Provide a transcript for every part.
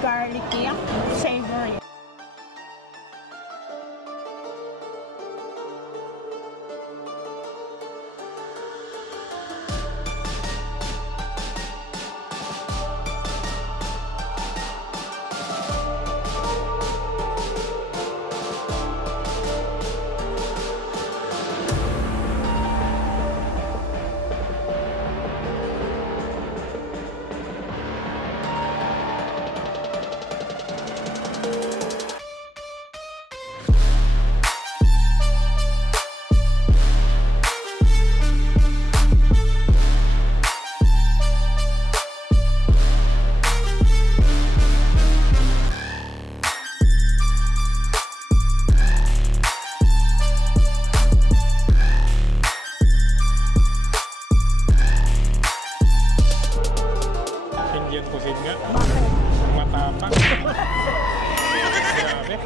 garlicky, savory. Indian cuisine nga. Bakit? Matapang. Grabe.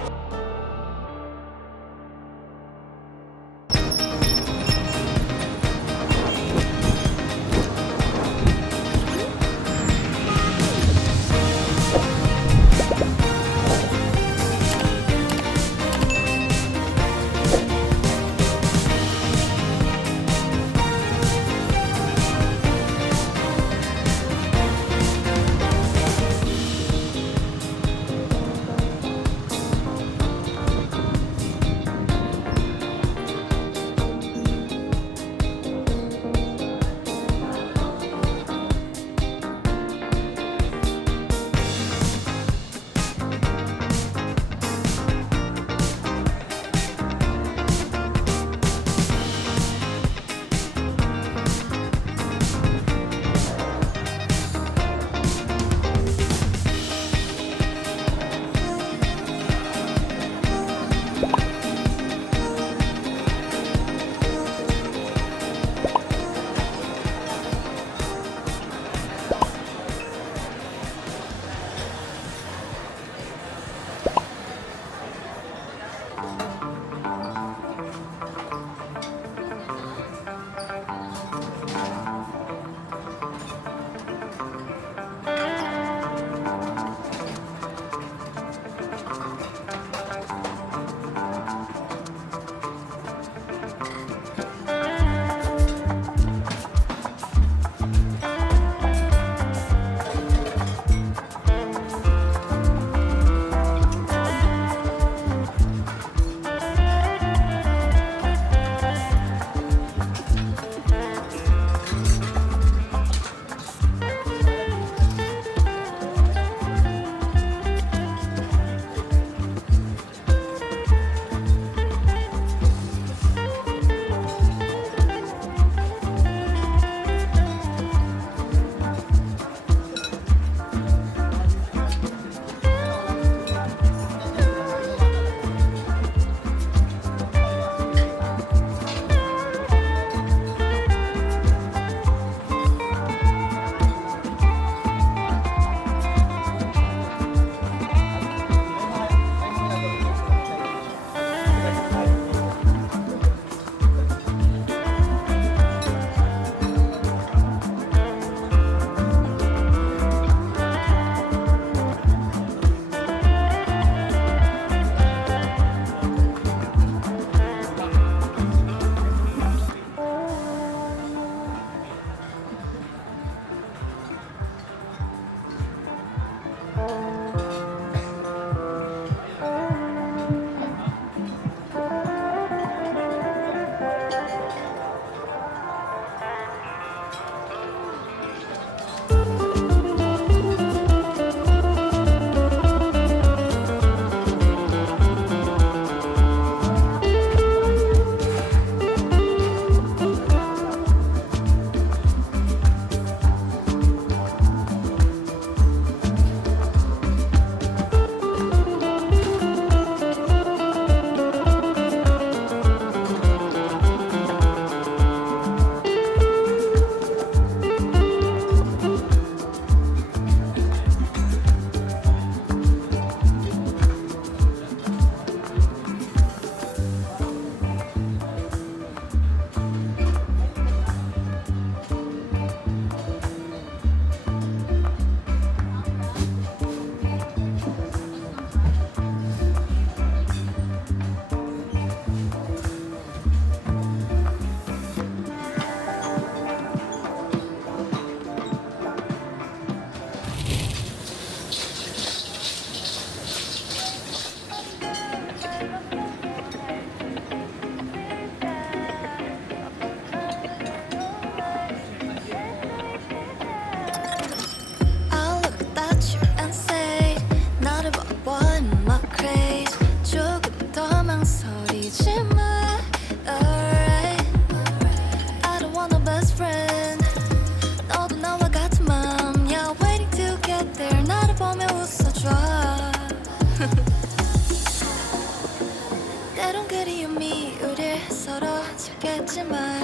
좋겠지만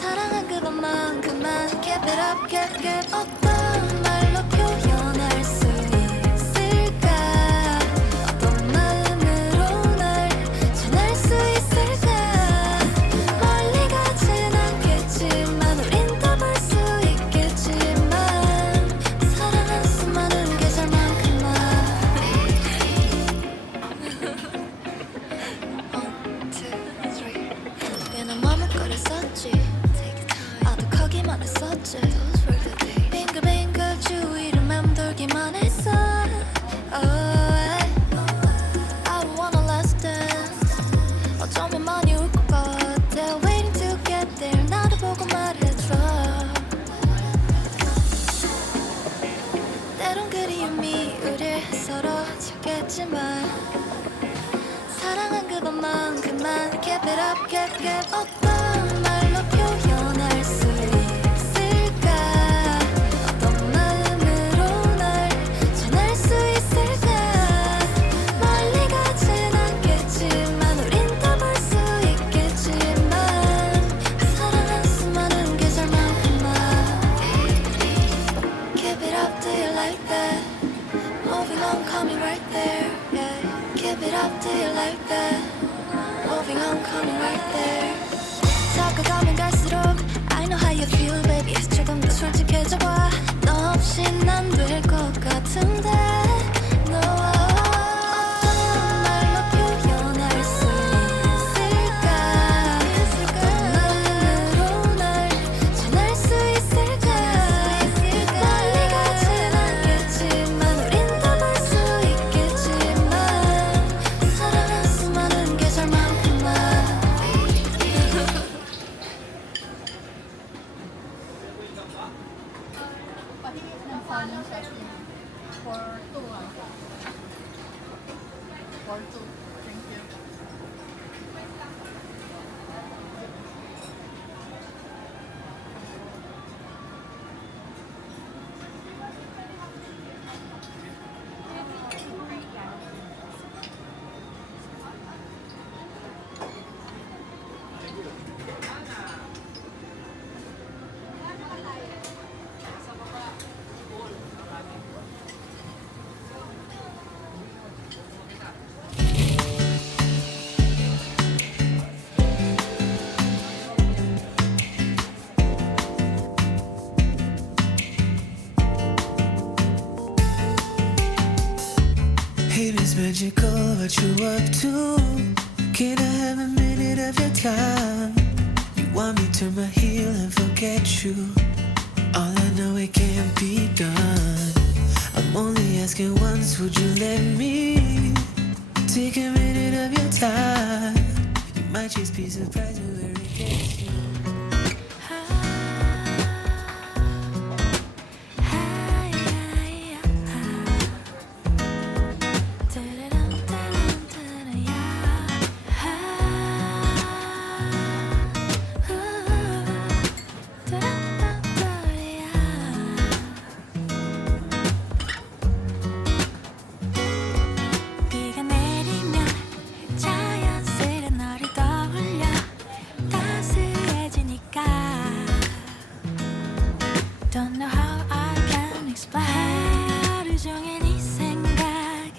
사랑한 그것만큼만 keep it up, keep it. 어떤 말로 표현할 수 있을까? 어떤 마음으로 날 전할 수 있을까? 멀리 가진 않겠지만 우린 더 볼 수 있겠지만 사랑한 수많은 계절만큼만 One, two, three. 꽤나 머뭇거렸었지. 아득하기만 했었지. 빙글빙글 주위를 맴돌기만 했어. Oh, I wanna last dance. 어쩌면 많이 울 것 같아. Waiting to get there. 나를 보고 말해줘. 때론 그리움이 우릴 서로 찾겠지만 사랑한 그것만큼만 keep it up, keep it. 어떤 말로 표현할 수 있을까? 어떤 마음으로 날 전할 수 있을까? 멀리 가진 않겠지만 우린 더 볼 수 있겠지만 사랑한 수많은 계절만큼만 keep it up, do you like that? Moving on, coming right there, yeah. Keep it up, do you like that? Moving on, coming right there. 다가가면 갈수록 I know how you feel, baby. 조금 더 솔직해져 봐. 너 없이 난 될 것 같은데. No. 어떤 말로 표현할 수 있을까? 어떤 마음으로 날 전할 수 있을까? 멀리 가진 않겠지만 우린 더 볼 수 있겠지만 사랑한 수많은 계절만큼만 Hey, it's magical, what you up to? Can I have a minute of your time? You want me to turn my heel and forget you? All I know, it can't be done. I'm only asking once, would you let me take a minute of your time? You might just be surprised with where it gets you. 비가 내리면 자연스레 너를 떠올려 따스해지니까 Don't know how I can explain 하루 종일 네 생각에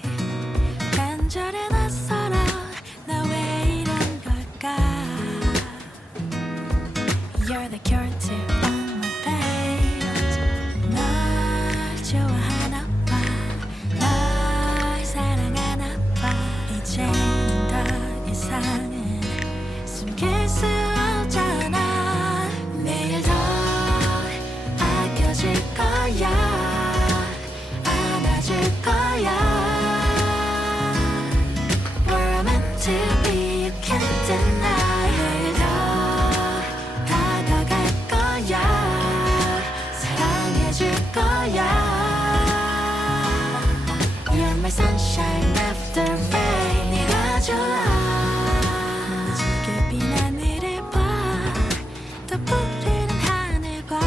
간절해 낯설어 나 왜 이런 걸까 You're the cure to all my pains 널 좋아하나 봐 널 사랑하나 봐 이제는 더 이상은 숨길 수 없잖아 내일 더 아껴줄 거야 안아줄 거야 We're meant to be, you can't deny 내일 더 다가갈 거야 사랑해줄 거야 You're my sunshine after rain 네가 좋아 무지개 빈 하늘을 봐 더 푸르른 하늘과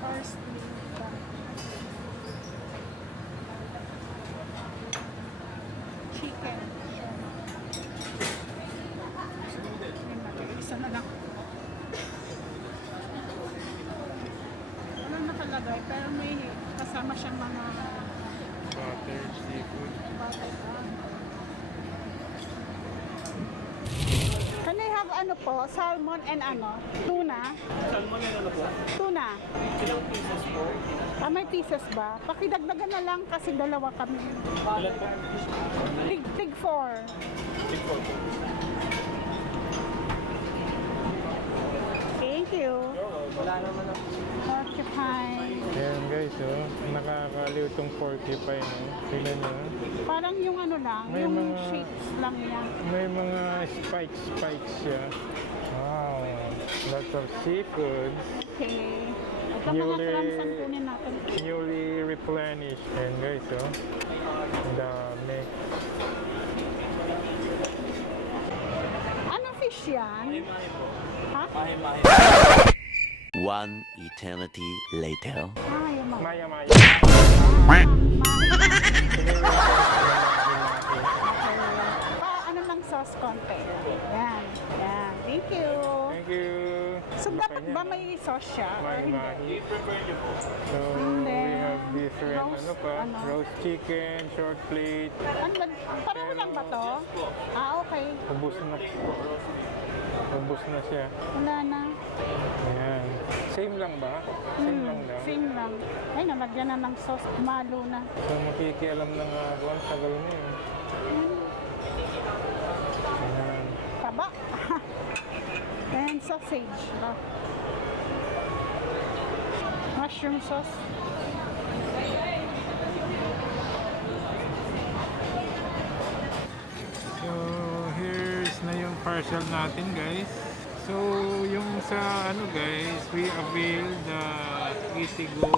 parsley. Chicken. Isa na lang. Walang nakalagay, pero may kasama siyang mga Butter, seafood. butter. Can I have ano po? Salmon and ano? Tuna? Salmon and ano po? Tuna. Ilang pieces po? Ah, may pieces ba? Pakidagdagan na lang kasi dalawa kami. Ilan po? Tig 4. Big po po. Thank you. Wala naman ako. Okay, fine. Ayan guys, oh. Nakakaliw tong porcupine, oh. Tingnan nyo. Parang yung ano lang, May yung mga- shapes lang niya. May mga spikes siya. Wow. Lots of seafood. Okay. Ito mga Newly- clams ang kunin natin. Newly replenished. Ayan guys, oh. Ang dami. Ano fish yan? Mahi-mahi po. Ha? Mahi-mahi. One eternity later. Ah, yung mga. Maya-maya. Ano lang sauce konti. Yan. Yan. Thank you. Thank you. So, dapat ba may sauce siya? Or hindi? Mahi-mahi. Prepare niyo po. So, And we then, have different, roast, ano pa, ano? roast chicken, short plate. Ano, pareho lang ba to? Ah, okay. Ubus na. Ubus na siya. Wala na. Ayan. Same lang ba? Same lang daw. Same lang. Ay, nalagyan na ng sauce. Malo na. So, makikialam na nga ako. Ang tagal niya. Ayan. Taba. And sausage. Ah. Mushroom sauce. So, here's na yung parcel natin, guys. So, yung sa ano, guys, we avail the Eatigo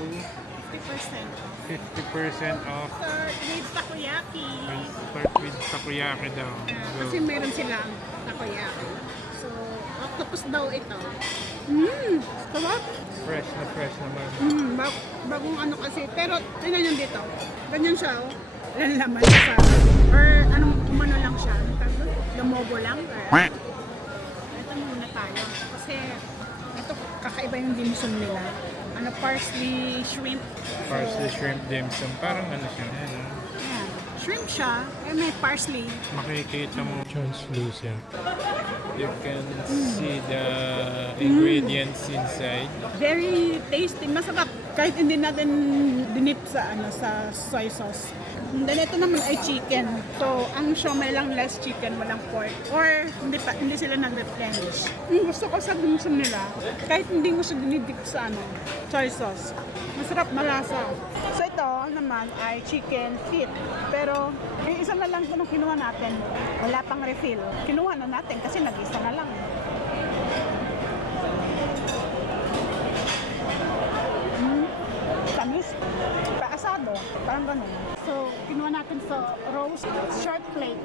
50%. 50% off. Start with takoyaki. We'll start with takoyaki daw. Kasi So, meron silang takoyaki. So, octopus daw ito. Sarap. fresh naman. Bagong ano kasi. Pero, tingnan nyo dito. Ganyan siya, oh. Ilan laman sa or anong umano lang siya. Gamobo lang. Ito muna tayo. Kasi, ito kakaiba yung dim sum nila. Ano, parsley shrimp. Parsley shrimp dim sum. Parang ano siya. Ayan, Ayan. Shrimp siya. Eh, may parsley. makikita mo translucent. You can see the ingredients inside. Very tasty. Masarap. Kahit hindi natin dinip sa ano sa soy sauce. And then ito naman ay chicken. So, ang siomai lang less chicken, walang pork. Or hindi sila nag-replenish. Gusto ko sa dimsum nila, kahit hindi mo siya dinidip sa ano, soy sauce. Masarap, malasa. So ito naman ay chicken feet. Pero yung isa na lang ito nung kinuha natin. Wala pang refill. Kinuha na natin kasi nag-isa na lang. Tamis. Paasado. Parang ganun. So, kinuha natin sa roast short plate.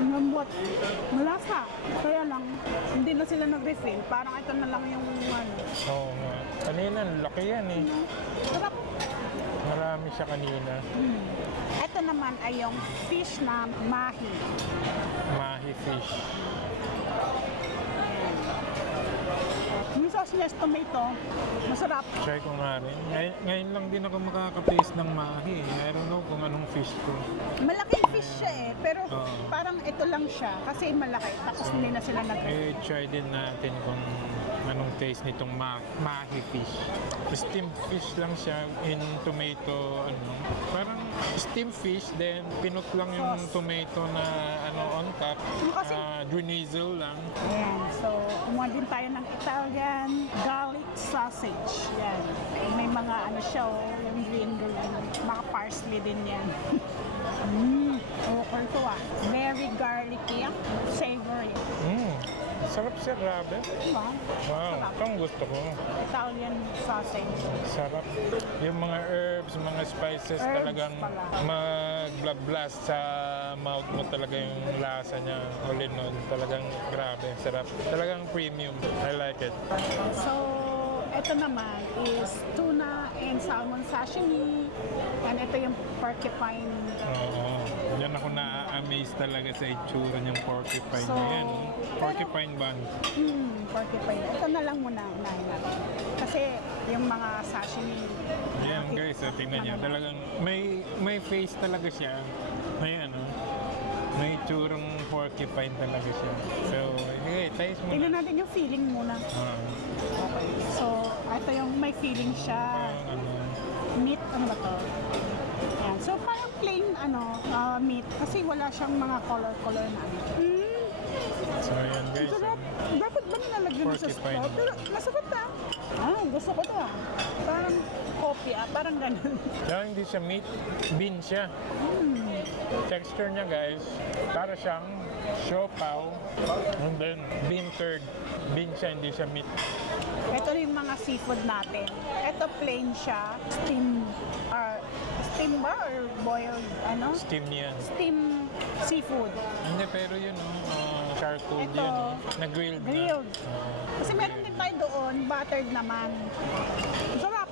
Ngambot. Malasa. Kaya lang, hindi na sila nag-refill. Parang ito na lang yung ano. Oo nga. Kanina, laki yan eh. Sarap. Marami siya kanina. Ito naman ay yung fish na mahi. Mahi fish. Yung sauceless tomato, masarap. Try ko nga rin. Ngayon lang din ako makaka-taste ng mahi. I don't know kung anong fish to. Malaking fish siya eh, pero Oo. parang ito lang siya kasi malaki. Tapos hindi na sila nag-refill. Try din natin kung anong taste nitong mahi fish. Steamed fish lang siya in tomato, ano. Parang steamed fish, then pinok lang yung tomato na ano on top. Kasi- Drizzle lang. Ayan, so kumuha din tayo ng Italian garlic sausage. Yan. May mga ano siya, oh, yung green. Mga parsley din yan. Okay to ah. Very garlicky, savory. Sarap siya, grabe. Diba? Wow, Sarap. itong gusto ko. Italian sausage. Sarap. Yung mga herbs, mga spices Herbs talagang pala. mag-blast sa mouth mo talaga yung lasa niya. All in all, talagang grabe. Sarap. Talagang premium. I like it. So, ito naman is sashimi. And ito yung porcupine. Oo. Yan ako na-amaze talaga sa itsura niyang porcupine So, na yan. Porcupine bun. Porcupine. Ito na lang muna unahin natin. Kasi yung mga sashimi. Yan guys, tingnan niyo. Talagang may face talaga siya. May ano, may itsurang porcupine talaga siya. So, okay, taste mo Tingnan na. natin yung feeling muna. Oo. So, ito yung may feeling siya. Parang ano, Meat, ano ba to? Ayan. So, parang plain meat. Kasi wala siyang mga color-color na ano. so yan Ang guys. sarap. Dapat ba nilalagyan mo sa Porcupine. straw? Pero masarap ah. Gusto ko to ah. Parang coffee ah. Parang ganun. Kaya hindi siya meat, bean siya. Texture niya guys, para siyang siopaw. And then, bean curd. Bean siya, hindi siya meat. Ito yung mga seafood natin. Ito plain siya. Steam ba or boiled ano? Steam yan. Steam seafood. Hindi, pero yun, charcoal Ito, yan. Na-grilled na. grilled. Oo. Kasi meron din tayo doon, buttered naman. Ang sarap.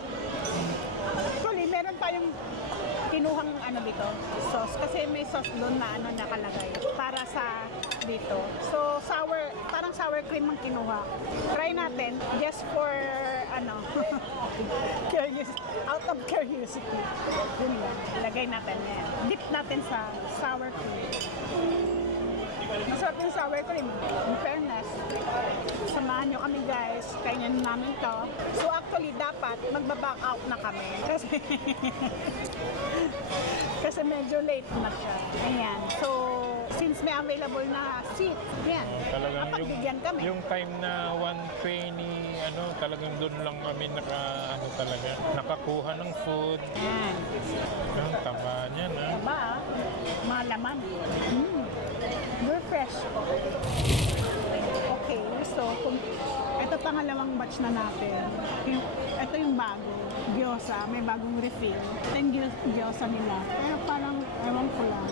Actually, meron tayong kinuhang ano dito, sauce. Kasi may sauce doon na ano nakalagay para sa dito. So, parang sour cream ang kinuha. Try natin, just for ano, out of curiosity. Yun lang, ilagay natin yan. Dip natin sa sour cream. Masarap yung sour cream. In fairness, samahan nyo kami guys. Kainin namin to. So actually, dapat magbaback out na kami. Kasi medyo late na siya. Ayan. So, since may available na seat, yan. Talagang Mapagbigyan kami. yung time na 120, talagang doon lang kami nakakuha ng food. Yan. Ang taba niyan, ha? Diba? Malaman. Very fresh. Okay, so ito pangalawang batch na natin. Ito yung bago, gyoza, may bagong refill. Ito yung gyoza nila. Pero parang, ewan ko lang.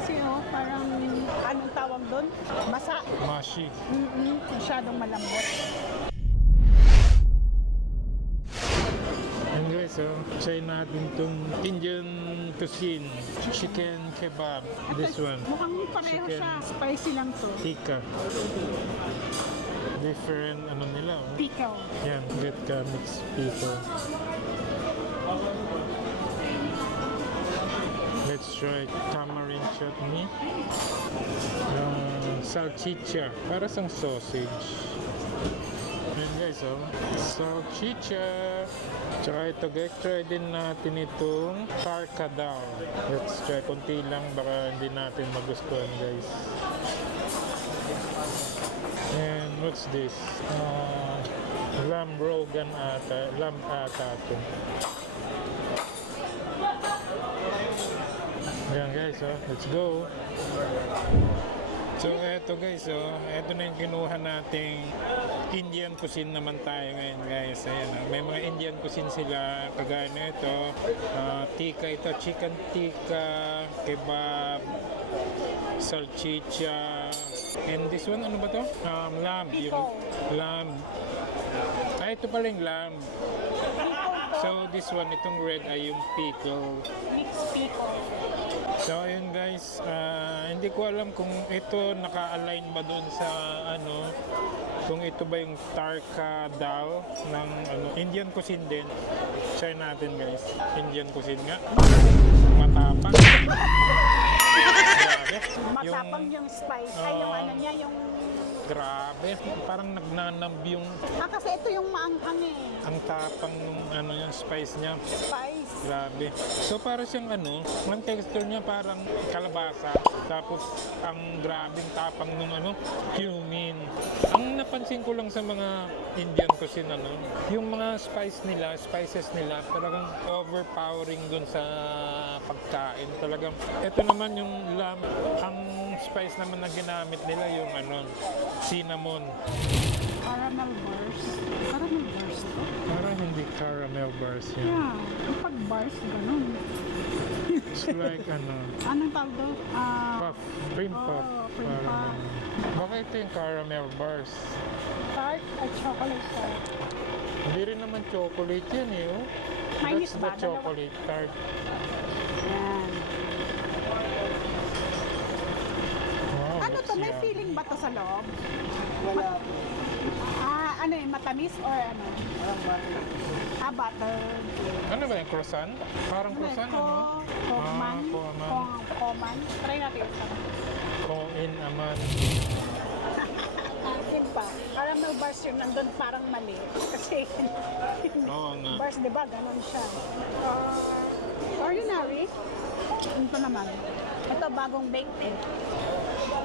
Kasi parang, anong tawag doon? Basa. Mashi. Masyadong malambot. And guys, try natin itong Indian cuisine. Chicken kebab. This one. Mukhang pareho Chicken. siya. Spicy lang to. Tikka. Different nila. Pickle. Yan, get ka mixed people. Let's try tamarind chutney. Salchicha. Para sang sausage. Ayan guys, salchicha. Tsaka ito guys, try din natin itong karkadaw. Let's try konti lang, baka hindi natin magustuhan guys. And what's this? Lamb rogan ata. Lamb ata ito. Ayan guys, let's go. So eto guys, eto na yung kinuha nating Indian cuisine naman tayo ngayon guys. Ayan, may mga Indian cuisine sila, kagaya na ito, tikka ito, chicken tikka, kebab, salchicha, and this one, ano ba to? Lamb. Yung lamb. Ito pala yung lamb. So this one, itong red ay yung pickle. Mixed pickle. So ayun guys, hindi ko alam kung ito naka-align ba doon sa kung ito ba yung tarka daw ng Indian cuisine din. Try natin guys. Indian cuisine nga. Matapang. Grabe. Matapang yung spice. Ay, yung ano niya, yung... Grabe. Parang nagnanamb yung kasi ito yung maanghang eh. ang tapang ng yung spice niya. Spice. Grabe. So para siyang ang texture niya parang kalabasa. Tapos ang grabing tapang ng cumin. Ang napansin ko lang sa mga Indian cuisine yung mga spices nila talagang overpowering dun sa pagkain. Talagang ito naman yung lamb, ang spice naman na ginamit nila yung cinnamon. Caramel bars. Caramel bars to? Parang hindi caramel bars yan. Yeah. Kapag bars, ganun. It's like Anong tawag doon? puff, cream puff. cream Parang puff. baka ito yung caramel bars. Tart at chocolate tart. Hindi rin naman chocolate yan eh. Oh. Mainis That's ba? the chocolate tart. Yan. Wow, Ano to? that's May yummy. feeling ba to sa loob? Wala. Ano eh, matamis or ano? Parang butter. Butter. Ano ba yung croissant? Parang croissant ano? Kogman. Koman. Koman. Try natin isa. Koin aman. Yun pa. Parang may bars yung nandun parang mali. Kasi Oo nga. bars, di ba? Ganon siya. Ordinary. Ito naman. Ito bagong baked eh.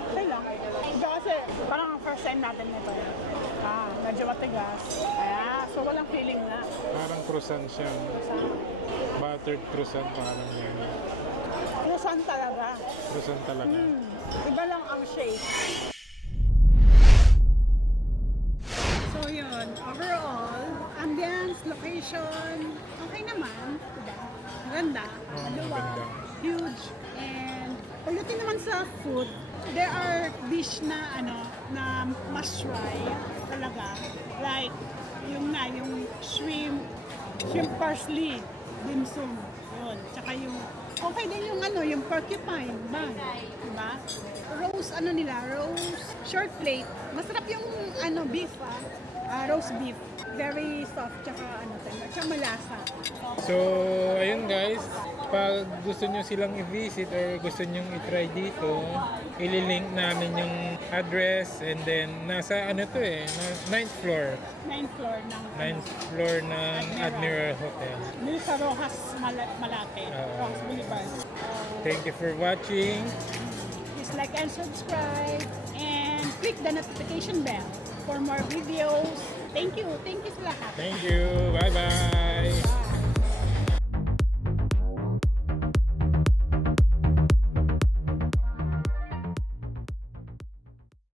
Okay lang. Ito kasi parang ang first time natin nito. Medyo matigas. So walang feeling na. Parang croissant siya. Buttered croissant parang yan. Croissant talaga. Croissant talaga. Iba lang ang shape. So yun, overall, ambience, location, okay naman. Diba? Maganda. Maluwag. maganda. Huge. And pagdating naman sa food, there are dish na na must try talaga. Like, yung shrimp parsley, dim sum. Yun. Tsaka yung, okay din yung porcupine bun. Diba? Roast short plate. Masarap yung beef roast beef. Very soft, tsaka tsaka malasa. So, ayun guys, pag gusto nyo silang i-visit or gusto nyo i-try dito, ililink namin yung address and then nasa 9th floor. 9th floor ng 9th floor ng Admiral Hotel. dito sa Rojas Malate. Rojas Boulevard. Thank you for watching. Please like and subscribe and click the notification bell for more videos. Thank you. Thank you sa lahat. Thank you.